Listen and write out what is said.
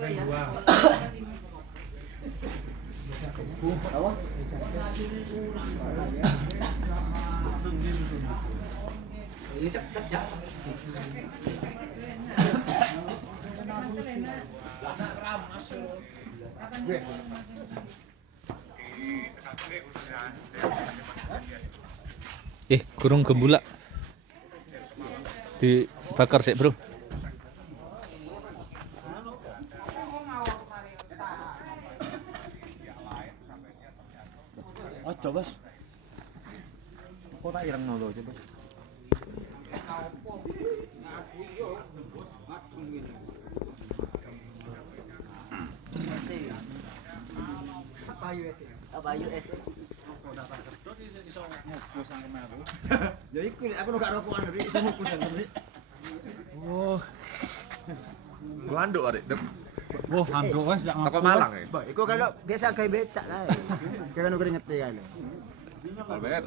Apa? Ini cek. Kurung gembula. Dibakar sih, Bro. Oh, coba. Kok tak ireng nolo coba. Apa USA? Ya iku aku gak rokokan iki iso ngukus sampe. Oh. Gua anduk arek. Wah, handuk wes jak Toko Malang ya. Ba, iku kalau biasa kayak becak kae. Kayak ngono ngerti kae lho. Albert.